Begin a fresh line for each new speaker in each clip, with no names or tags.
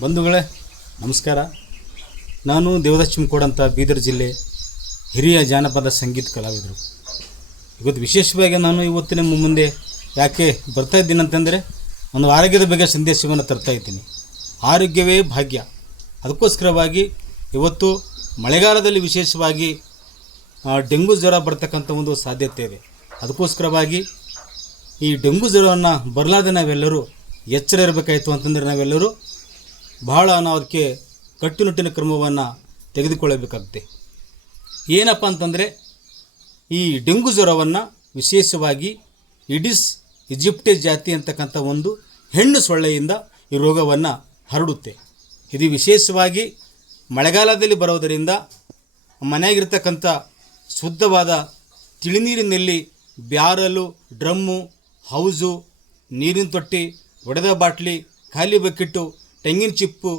ಬಂಧುಗಳೇ, ನಮಸ್ಕಾರ. ನಾನು ದೇವದಾಸ್ ಚಿಮ್ಕೋಡ್ ಬೀದರ್ ಜಿಲ್ಲೆ ಹಿರಿಯ ಜಾನಪದ ಸಂಗೀತ ಕಲಾವಿದರು. ಇವತ್ತು ವಿಶೇಷವಾಗಿ ನಾನು ಇವತ್ತಿನ ಮುಂದೆ ಯಾಕೆ ಬರ್ತಾ ಇದ್ದೀನಿ ಅಂತಂದರೆ, ಒಂದು ಆರೋಗ್ಯದ ಬಗ್ಗೆ ಸಂದೇಶವನ್ನು ತರ್ತಾ ಇದ್ದೀನಿ. ಆರೋಗ್ಯವೇ ಭಾಗ್ಯ. ಅದಕ್ಕೋಸ್ಕರವಾಗಿ ಇವತ್ತು ಮಳೆಗಾಲದಲ್ಲಿ ವಿಶೇಷವಾಗಿ ಡೆಂಗು ಜ್ವರ ಬರ್ತಕ್ಕಂಥ ಒಂದು ಸಾಧ್ಯತೆ ಇದೆ. ಅದಕ್ಕೋಸ್ಕರವಾಗಿ ಈ ಡೆಂಗು ಜ್ವರವನ್ನು ಬರಲಾದ ನಾವೆಲ್ಲರೂ ಎಚ್ಚರ ಇರಬೇಕಾಯಿತು ಅಂತಂದರೆ ನಾವೆಲ್ಲರೂ ಬಹಳ ನಾವು ಅದಕ್ಕೆ ಕಟ್ಟುನಿಟ್ಟಿನ ಕ್ರಮವನ್ನು ತೆಗೆದುಕೊಳ್ಳಬೇಕಾಗುತ್ತೆ. ಏನಪ್ಪ ಅಂತಂದರೆ, ಈ ಡೆಂಗು ಜ್ವರವನ್ನು ವಿಶೇಷವಾಗಿ ಇಡಿಸ್ ಈಜಿಪ್ಟೆ ಜಾತಿ ಅಂತಕ್ಕಂಥ ಒಂದು ಹೆಣ್ಣು ಸೊಳ್ಳೆಯಿಂದ ಈ ರೋಗವನ್ನು ಹರಡುತ್ತೆ. ಇದು ವಿಶೇಷವಾಗಿ ಮಳೆಗಾಲದಲ್ಲಿ ಬರೋದರಿಂದ ಮನೆಯಾಗಿರ್ತಕ್ಕಂಥ ಶುದ್ಧವಾದ ತಿಳಿನೀರಿನಲ್ಲಿ ಬ್ಯಾರಲು, ಡ್ರಮ್ಮು, ಹೌಸು, ನೀರಿನ ತೊಟ್ಟಿ, ಒಡೆದ ಬಾಟ್ಲಿ, ಖಾಲಿ ಬಕೆಟ್ಟು ತೆಂಗಿನ ಚಿಪ್ಪು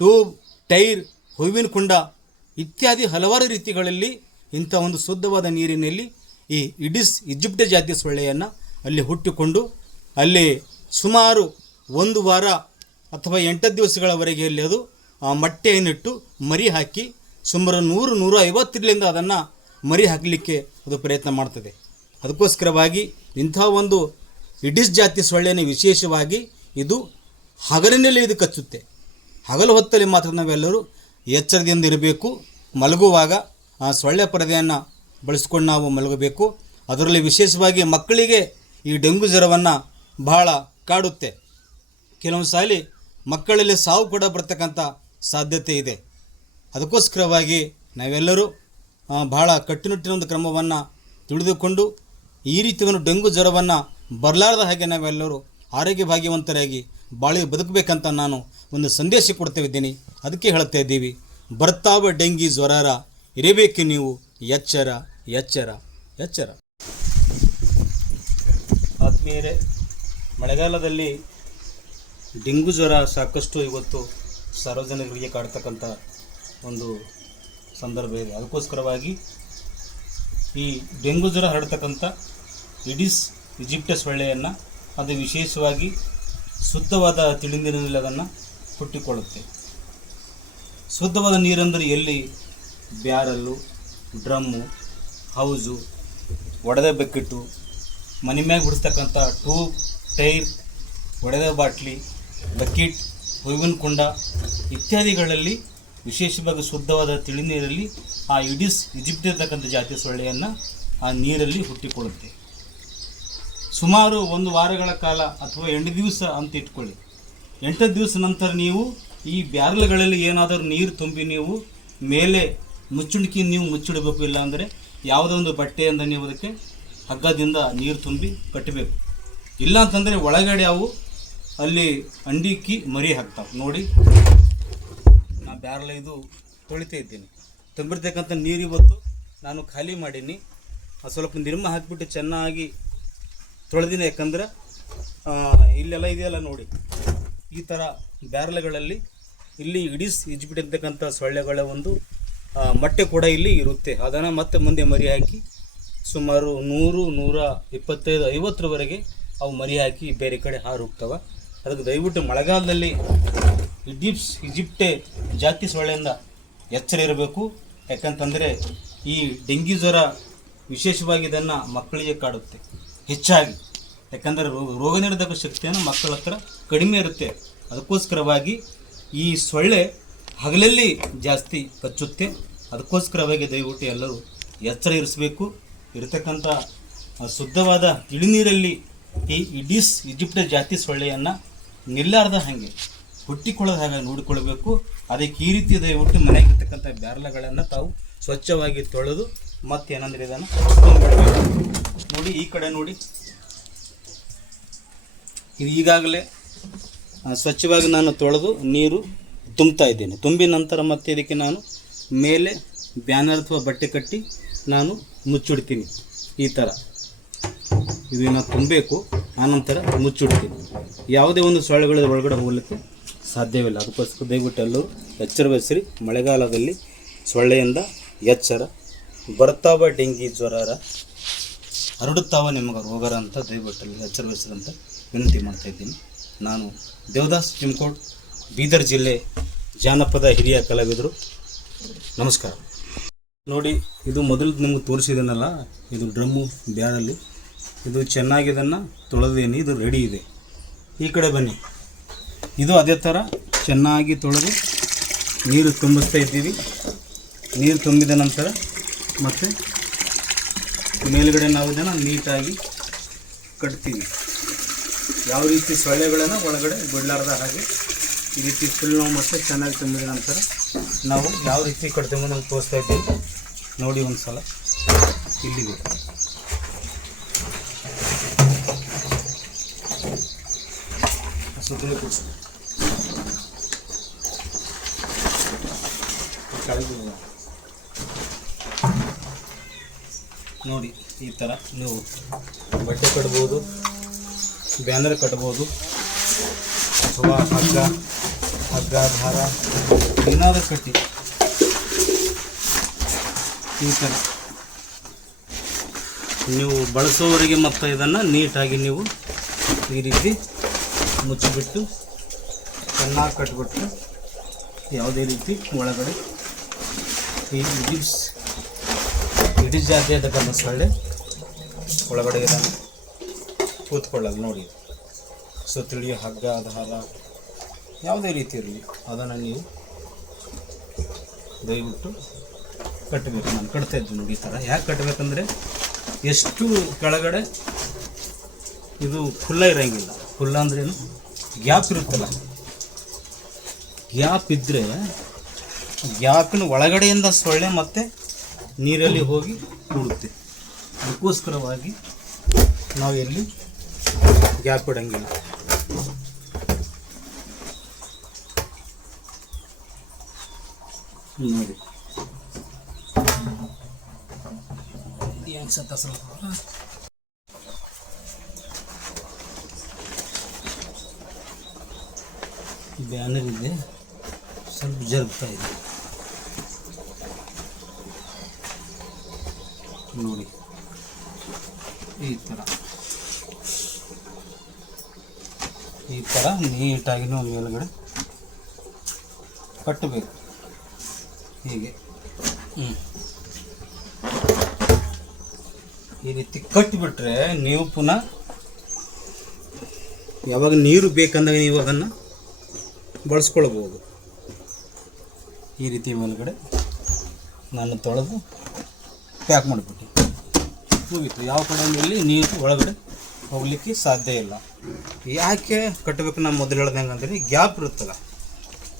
ಟ್ಯೂಬ್ ಟೈರ್ ಹೂವಿನ ಕುಂಡ ಇತ್ಯಾದಿ ಹಲವಾರು ರೀತಿಗಳಲ್ಲಿ ಇಂಥ ಒಂದು ಶುದ್ಧವಾದ ನೀರಿನಲ್ಲಿ ಈ ಇಡಿಸ್ ಈಜಿಪ್ಟೆ ಜಾತಿಯ ಸೊಳ್ಳೆಯನ್ನು ಅಲ್ಲಿ ಹುಟ್ಟಿಕೊಂಡು ಅಲ್ಲಿ ಸುಮಾರು ಒಂದು ವಾರ ಅಥವಾ ಎಂಟು ದಿವಸಗಳವರೆಗೆ ಅಲ್ಲಿ ಅದು ಆ, ಮಟ್ಟೆಯನ್ನಿಟ್ಟು ಮರಿ ಹಾಕಿ ಸುಮಾರು ನೂರು ನೂರ ಐವತ್ತರಿಂದ ಅದನ್ನು ಮರಿ ಹಾಕಲಿಕ್ಕೆ ಅದು ಪ್ರಯತ್ನ ಮಾಡ್ತದೆ. ಅದಕ್ಕೋಸ್ಕರವಾಗಿ ಇಂಥ ಒಂದು ಇಡಿಸ್ ಜಾತಿ ಸೊಳ್ಳೆಯನ್ನು ವಿಶೇಷವಾಗಿ ಇದು ಹಗಲಿನಲ್ಲಿ ಇದು ಕಚ್ಚುತ್ತೆ. ಹಗಲು ಹೊತ್ತಲ್ಲಿ ಮಾತ್ರ ನಾವೆಲ್ಲರೂ ಎಚ್ಚರದಿಂದ ಇರಬೇಕು. ಮಲಗುವಾಗ ಸೊಳ್ಳೆ ಪರದೆಯನ್ನು ಬಳಸ್ಕೊಂಡು ನಾವು ಮಲಗಬೇಕು. ಅದರಲ್ಲಿ ವಿಶೇಷವಾಗಿ ಮಕ್ಕಳಿಗೆ ಈ ಡೆಂಗು ಜ್ವರವನ್ನು ಬಹಳ ಕಾಡುತ್ತೆ. ಕೆಲವೊಂದು ಸಾಲಿ ಮಕ್ಕಳಲ್ಲಿ ಸಾವು ಕೂಡ ಬರ್ತಕ್ಕಂಥ ಸಾಧ್ಯತೆ ಇದೆ. ಅದಕ್ಕೋಸ್ಕರವಾಗಿ ನಾವೆಲ್ಲರೂ ಬಹಳ ಕಟ್ಟುನಿಟ್ಟಿನ ಒಂದು ಕ್ರಮವನ್ನು ತಿಳಿದುಕೊಂಡು ಈ ರೀತಿ ಒಂದು ಡೆಂಗು ಜ್ವರವನ್ನು ಬರಲಾರದ ಹಾಗೆ ನಾವೆಲ್ಲರೂ ಆರೋಗ್ಯ ಭಾಗ್ಯವಂತರಾಗಿ ಬಾಳಿ ಬದುಕಬೇಕಂತ ನಾನು ಒಂದು ಸಂದೇಶ ಕೊಡ್ತಾ ಇದ್ದೀನಿ ಅದಕ್ಕೆ ಹೇಳ್ತಾ ಇದ್ದೀವಿ, ಬರ್ತಾವ ಡೆಂಗಿ ಜ್ವರಾರ, ಇರಬೇಕು ನೀವು ಎಚ್ಚರ ಎಚ್ಚರ ಎಚ್ಚರ. ಆತ್ಮೀಯರೇ, ಮಳೆಗಾಲದಲ್ಲಿ ಡೆಂಗು ಜ್ವರ ಸಾಕಷ್ಟು ಇವತ್ತು ಸಾರ್ವಜನಿಕರಿಗೆ ಕಾಡ್ತಕ್ಕಂಥ ಒಂದು ಸಂದರ್ಭ ಇದೆ. ಅದಕ್ಕೋಸ್ಕರವಾಗಿ ಈ ಡೆಂಗು ಜ್ವರ ಹರಡ್ತಕ್ಕಂಥ ಇಡೀಸ್ ಇಜಿಪ್ಟಸ್ ಸೊಳ್ಳೆಯನ್ನು ಅದು ವಿಶೇಷವಾಗಿ ಶುದ್ಧವಾದ ತಿಳಿನೀರಿನಲ್ಲಿ ಅದನ್ನು ಹುಟ್ಟಿಕೊಳ್ಳುತ್ತೆ. ಶುದ್ಧವಾದ ನೀರಂದರೆ ಎಲ್ಲಿ? ಬ್ಯಾರಲ್ಲು, ಡ್ರಮ್ಮು, ಹೌಸು, ಒಡೆದ ಬೆಕ್ಕಿಟ್ಟು, ಮನೆ ಮ್ಯಾಗ ಬಿಡಿಸ್ತಕ್ಕಂಥ ಟ್ಯೂಬ್ ಟೈರ್ ಒಡೆದ ಬಾಟ್ಲಿ, ಬಕೆಟ್, ಹೂವಿನ ಕುಂಡ ಇತ್ಯಾದಿಗಳಲ್ಲಿ ವಿಶೇಷವಾಗಿ ಶುದ್ಧವಾದ ತಿಳಿನೀರಲ್ಲಿ ಆ ಇಡಿಸ್ ಈಜಿಪ್ಟ್ ಇರ್ತಕ್ಕಂಥ ಜಾತಿಯ ಸೊಳ್ಳೆಯನ್ನು ಆ ನೀರಲ್ಲಿ ಹುಟ್ಟಿಕೊಳ್ಳುತ್ತೆ. ಸುಮಾರು ಒಂದು ವಾರಗಳ ಕಾಲ ಅಥವಾ ಎಂಟು ದಿವಸ ಅಂತ ಇಟ್ಕೊಳ್ಳಿ. ಎಂಟು ದಿವಸ ನಂತರ ನೀವು ಈ ಬ್ಯಾರಲ್ಗಳಲ್ಲಿ ಏನಾದರೂ ನೀರು ತುಂಬಿ ನೀವು ಮೇಲೆ ಮುಚ್ಚುಣಿಕೆ ನೀವು ಮುಚ್ಚಿಡಬೇಕು ಇಲ್ಲ ಅಂದರೆ ಯಾವುದೋ ಒಂದು ಬಟ್ಟೆಯಿಂದ ನೀವು ಅದಕ್ಕೆ ಹಗ್ಗದಿಂದ ನೀರು ತುಂಬಿ ಕಟ್ಟಬೇಕು. ಇಲ್ಲ ಅಂತಂದರೆ ಒಳಗಡೆ ಅವು ಅಲ್ಲಿ ಅಂಡಿಕ್ಕಿ ಮರಿ ಹಾಕ್ತಾವೆ. ನೋಡಿ, ನಾ ಬ್ಯಾರಲ್ ಇದು ತೊಳಿತಾ ಇದ್ದೀನಿ. ತುಂಬಿರ್ತಕ್ಕಂಥ ನೀರು ಇವತ್ತು ನಾನು ಖಾಲಿ ಮಾಡೀನಿ. ಸ್ವಲ್ಪ ನಿರ್ಮ ಹಾಕಿಬಿಟ್ಟು ಚೆನ್ನಾಗಿ ತೊಳೆದಿನಿ ಯಾಕಂದ್ರೆ ಇಲ್ಲೆಲ್ಲ ಇದೆಯಲ್ಲ ನೋಡಿ, ಈ ಥರ ಬ್ಯಾರಲ್ಗಳಲ್ಲಿ ಇಲ್ಲಿ ಇಡೀಸ್ ಇಜ್ಬಿಟ್ಟಿರ್ತಕ್ಕಂಥ ಸೊಳ್ಳೆಗಳ ಒಂದು ಮಟ್ಟೆ ಕೂಡ ಇಲ್ಲಿ ಇರುತ್ತೆ. ಅದನ್ನು ಮತ್ತೆ ಮುಂದೆ ಮರಿ ಹಾಕಿ ಸುಮಾರು ನೂರು, ನೂರ ಇಪ್ಪತ್ತೈದು, ಐವತ್ತರವರೆಗೆ ಅವು ಮರಿ ಹಾಕಿ ಬೇರೆ ಕಡೆ ಹಾರು ಹೋಗ್ತವೆ. ಅದಕ್ಕೆ ದಯವಿಟ್ಟು ಮಳೆಗಾಲದಲ್ಲಿ ಇಜಿಪ್ಸ್ ಇಜಿಪ್ಟೆ ಜಾತಿ ಸೊಳ್ಳೆಯಿಂದ ಎಚ್ಚರ ಇರಬೇಕು. ಯಾಕಂತಂದರೆ ಈ ಡೆಂಗ್ಯೂ ಜ್ವರ ವಿಶೇಷವಾಗಿ ಇದನ್ನು ಮಕ್ಕಳಿಗೆ ಕಾಡುತ್ತೆ. ಹೆಚ್ಚಾಗಿ. ಯಾಕಂದರೆ ರೋಗ ರೋಗ ನಿರೋಧಕ ಶಕ್ತಿಯನ್ನು ಮಕ್ಕಳ ಹತ್ರ ಕಡಿಮೆ ಇರುತ್ತೆ. ಅದಕ್ಕೋಸ್ಕರವಾಗಿ ಈ ಸೊಳ್ಳೆ ಹಗಲಲ್ಲಿ ಜಾಸ್ತಿ ಕಚ್ಚುತ್ತೆ. ಅದಕ್ಕೋಸ್ಕರವಾಗಿ ದಯವಿಟ್ಟು ಎಲ್ಲರೂ ಎಚ್ಚರ ಇರಿಸಬೇಕು. ಇರತಕ್ಕಂಥ ಶುದ್ಧವಾದ ತಿಳಿನೀರಲ್ಲಿ ಈ ಇಡೀಸ್ ಈಜಿಪ್ಟ ಜಾತಿ ಸೊಳ್ಳೆಯನ್ನು ನಿಲ್ಲಾರ್ದ ಹಾಗೆ, ಹುಟ್ಟಿಕೊಳ್ಳೋದು ಹಾಗೆ ನೋಡಿಕೊಳ್ಬೇಕು. ಅದಕ್ಕೆ ಈ ರೀತಿ ದಯವಿಟ್ಟು ಮನೆಯಾಗಿರ್ತಕ್ಕಂಥ ಬ್ಯಾರಲಗಳನ್ನು ತಾವು ಸ್ವಚ್ಛವಾಗಿ ತೊಳೆದು ಮತ್ತೇನಂದ್ರೆ ಇದನ್ನು ತುಂಬಿಡಬೇಕು ನೋಡಿ, ಈ ಕಡೆ ನೋಡಿ. ಇದು ಈಗಾಗಲೇ ಸ್ವಚ್ಛವಾಗಿ ನಾನು ತೊಳೆದು ನೀರು ತುಂಬ್ತಾ ಇದ್ದೇನೆ. ತುಂಬಿದ ನಂತರ ಮತ್ತೆ ಇದಕ್ಕೆ ನಾನು ಮೇಲೆ ಬ್ಯಾನರ್ ಅಥವಾ ಬಟ್ಟೆ ಕಟ್ಟಿ ನಾನು ಮುಚ್ಚಿಡ್ತೀನಿ. ಈ ಥರ ಇದನ್ನು ತುಂಬಬೇಕು, ಆನಂತರ ಮುಚ್ಚಿಡ್ತೀನಿ. ಯಾವುದೇ ಒಂದು ಸೊಳ್ಳೆಗಳ ಒಳಗಡೆ ಹೋಗಲಿಕ್ಕೆ ಸಾಧ್ಯವಿಲ್ಲ. ಅದಕ್ಕೋಸ್ಕರ ದಯವಿಟ್ಟು ಎಲ್ಲರೂ ಎಚ್ಚರ ಮಳೆಗಾಲದಲ್ಲಿ ಸೊಳ್ಳೆಯಿಂದ ಎಚ್ಚರ ಬರ್ತಾವ ಡೆಂಗಿ ಜ್ವರ ಹರಡುತ್ತಾವ ನಿಮಗೆ ರೋಗರ ಅಂತ ದಯವಿಟ್ಟು ಎಚ್ಚರ ವಹಿಸಿರಿ ವಿನಂತಿ ಮಾಡ್ತಾ ಇದ್ದೀನಿ. ನಾನು ದೇವದಾಸ್ ಚಿಮ್ಕೋಡ್ ಬೀದರ್ ಜಿಲ್ಲೆ, ಜಾನಪದ ಹಿರಿಯ ಕಲಾವಿದರು. ನಮಸ್ಕಾರ. ನೋಡಿ, ಇದು ಮೊದಲು ನಿಮ್ಗೆ ತೋರಿಸಿದನಲ್ಲ, ಇದು ಡ್ರಮ್ಮು ಬ್ಯಾಡಲ್ಲಿ ಇದು ಚೆನ್ನಾಗಿ ಇದನ್ನು ತೊಳೆದೇನಿ, ಇದು ರೆಡಿ ಇದೆ. ಈ ಕಡೆ ಬನ್ನಿ. ಇದು ಅದೇ ಥರ ಚೆನ್ನಾಗಿ ತೊಳೆದು ನೀರು ತುಂಬಿಸ್ತಾ ಇದ್ದೀವಿ. ನೀರು ತುಂಬಿದ ನಂತರ ಮತ್ತು ಮೇಲುಗಡೆ ನಾವು ಇದನ್ನು ನೀಟಾಗಿ ಕಟ್ತೀವಿ. ಯಾವ ರೀತಿ ಸೊಳ್ಳೆಗಳನ್ನು ಒಳಗಡೆ ಬಿಡಲಾರ್ದ ಹಾಗೆ ಈ ರೀತಿ ಫುಲ್ ನಾವು ಮತ್ತೆ ಚೆನ್ನಾಗಿ ತುಂಬಿದ ನಂತರ ನಾವು ಯಾವ ರೀತಿ ಕಟ್ತೀವಿ ನಮ್ಗೆ ತೋರಿಸ್ತಾ ಇದ್ದೀವಿ ನೋಡಿ ಒಂದು ಸಲ ಇಲ್ಲಿದೆ ಸುತ್ತಲೂ ಕೂರ್ಸು. ನೋಡಿ, ಈ ಥರ ನೀವು ಬಟ್ಟೆ ಕಟ್ಬೋದು, ಬ್ಯಾನರ್ ಕಟ್ಬೋದು, ಅಥವಾ ಹಗ್ಗ ಹಗ್ಗ ದಾರ ಏನಾದರೂ ಕಟ್ಟಿ. ಈ ಥರ ನೀವು ಬಳಸೋವರಿಗೆ ಮತ್ತು ಇದನ್ನು ನೀಟಾಗಿ ನೀವು ಈ ರೀತಿ ಮುಚ್ಚಿಬಿಟ್ಟು, ಚೆನ್ನಾಗಿ ಕಟ್ಬಿಟ್ಟು, ಯಾವುದೇ ರೀತಿ ಒಳಗಡೆ ಈ ಇಡೀಸ್ ಇಡೀ ಜಾತಿ ಅದಕ್ಕಲ್ಲ ಸೊಳ್ಳೆ ಒಳಗಡೆ ಇದನ್ನು ಕೂತ್ಕೊಳ್ಳಲ್ಲ ನೋಡಿ. ಸುತ್ತಳಿ ಹಗ್ಗ, ಆಧಾರ, ಯಾವುದೇ ರೀತಿ ಇರಲಿ, ಅದನ್ನು ನೀವು ದಯವಿಟ್ಟು ಕಟ್ಟಬೇಕು. ನಾನು ಕಟ್ತಾ ಇದ್ದೆ ನೋಡಿ ಈ ಥರ. ಯಾಕೆ ಕಟ್ಟಬೇಕಂದ್ರೆ, ಎಷ್ಟು ಕೆಳಗಡೆ ಇದು ಖುಲ್ಲ ಇರೋಂಗಿಲ್ಲ. ಖುಲ್ಲ ಅಂದ್ರೇನು ಗ್ಯಾಪ್ ಇರುತ್ತಲ್ಲ. ಗ್ಯಾಪ್ ಇದ್ದರೆ ಗ್ಯಾಪಿನ ಒಳಗಡೆಯಿಂದ ಸೊಳ್ಳೆ ಮತ್ತೆ ನೀರಲ್ಲಿ ಹೋಗಿ ಕೂಡುತ್ತೆ. ಅದಕ್ಕೋಸ್ಕರವಾಗಿ ನಾವು ಎಲ್ಲಿ ಗ್ಯಾಪ್ ಇಡಂಗಿಲ್ಲ. ನೋಡಿ. ಬ್ಯಾನರ್ ಇದೆ. ಸ್ವಲ್ಪ ಜರುಗ್ತಾ ಇದೆ. ನೋಡಿ. ಈ ಥರ ಈ ಥರ ನೀಟಾಗಿ ಮೇಲುಗಡೆ ಮೇಲ್ಗಡೆ ಕಟ್ಟಬೇಕು. ಹೀಗೆ. ಹ್ಞೂ ಈ ರೀತಿ ಕಟ್ಟಿಬಿಟ್ರೆ ನೀವು ಪುನಃ ಯಾವಾಗ ನೀರು ಬೇಕಂದಾಗ ನೀವು ಅದನ್ನು ಬಳಸ್ಕೊಳ್ಬೋದು. ಈ ರೀತಿ ಮೇಲುಗಡೆ ನಾನು ತೊಳೆದು ಪ್ಯಾಕ್ ಮಾಡಿಬಿಟ್ಟು ಮುಗೀತು ಯಾವ ಕಡೆ ಇಲ್ಲಿ ನೀರು ಒಳಗಡೆ ಹೋಗ್ಲಿಕ್ಕೆ ಸಾಧ್ಯ ಇಲ್ಲ. ಯಾಕೆ ಕಟ್ಟಬೇಕು ನಾನು ಮೊದಲು ಹೇಳ್ದಂಗೆ ಅಂದರೆ ಗ್ಯಾಪ್ ಇರುತ್ತಲ್ಲ,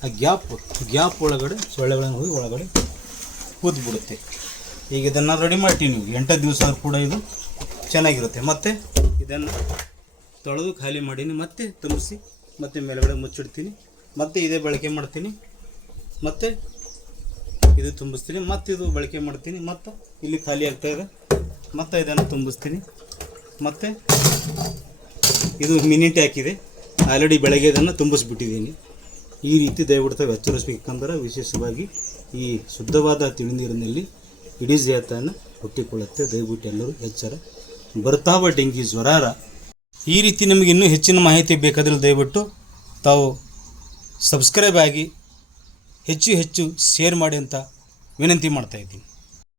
ಆ ಗ್ಯಾಪ್ ಗ್ಯಾಪ್ ಒಳಗಡೆ, ಸೊಳ್ಳೆಗಳನ್ನು ಹೋಗಿ ಒಳಗಡೆ ಕೂತ್ಬಿಡುತ್ತೆ. ಈಗ ಇದನ್ನು ರೆಡಿ ಮಾಡ್ತೀವಿ ನೀವು. ಎಂಟು ದಿವಸ ಕೂಡ ಇದು ಚೆನ್ನಾಗಿರುತ್ತೆ. ಮತ್ತು ಇದನ್ನು ತೊಳೆದು ಖಾಲಿ ಮಾಡೀನಿ. ಮತ್ತೆ ತುಂಬಿಸಿ, ಮತ್ತೆ ಮೇಲುಗಡೆ ಮುಚ್ಚಿಡ್ತೀನಿ. ಮತ್ತೆ ಇದೇ ಬಳಕೆ ಮಾಡ್ತೀನಿ. ಮತ್ತೆ ಇದು ತುಂಬಿಸ್ತೀನಿ. ಮತ್ತು ಇದು ಬಳಕೆ ಮಾಡ್ತೀನಿ. ಮತ್ತು ಇಲ್ಲಿ ಖಾಲಿ ಆಗ್ತಾ ಇದೆ. ಮತ್ತೆ ಇದನ್ನು ತುಂಬಿಸ್ತೀನಿ. ಮತ್ತೆ ಇದು ಮಿನಿಟ್ ಹಾಕಿದೆ. ಆಲ್ರೆಡಿ ಬೆಳಗ್ಗೆ ಇದನ್ನು ತುಂಬಿಸ್ಬಿಟ್ಟಿದ್ದೀನಿ. ಈ ರೀತಿ ದಯವಿಡ್ತಾ ಎಚ್ಚರಿಸ್ಬೇಕಂದ್ರೆ ವಿಶೇಷವಾಗಿ ಈ ಶುದ್ಧವಾದ ತಿಳಿನೀರಿನಲ್ಲಿ ಇಡೀ ಜಾತನ್ನು ಹುಟ್ಟಿಕೊಳ್ಳುತ್ತೆ. ದಯವಿಟ್ಟು ಎಲ್ಲರೂ ಎಚ್ಚರ. ಬರ್ತಾವ ಡೆಂಗಿ ಜ್ವರಾರ. ಈ ರೀತಿ ನಿಮಗೆ ಇನ್ನೂ ಹೆಚ್ಚಿನ ಮಾಹಿತಿ ಬೇಕಾದ್ರೆ ದಯವಿಟ್ಟು ತಾವು ಸಬ್ಸ್ಕ್ರೈಬ್ ಆಗಿ ಹೆಚ್ಚು ಹೆಚ್ಚು ಶೇರ್ ಮಾಡಿ ಅಂತ ವಿನಂತಿ ಮಾಡ್ತಾ ಇದ್ದೀನಿ.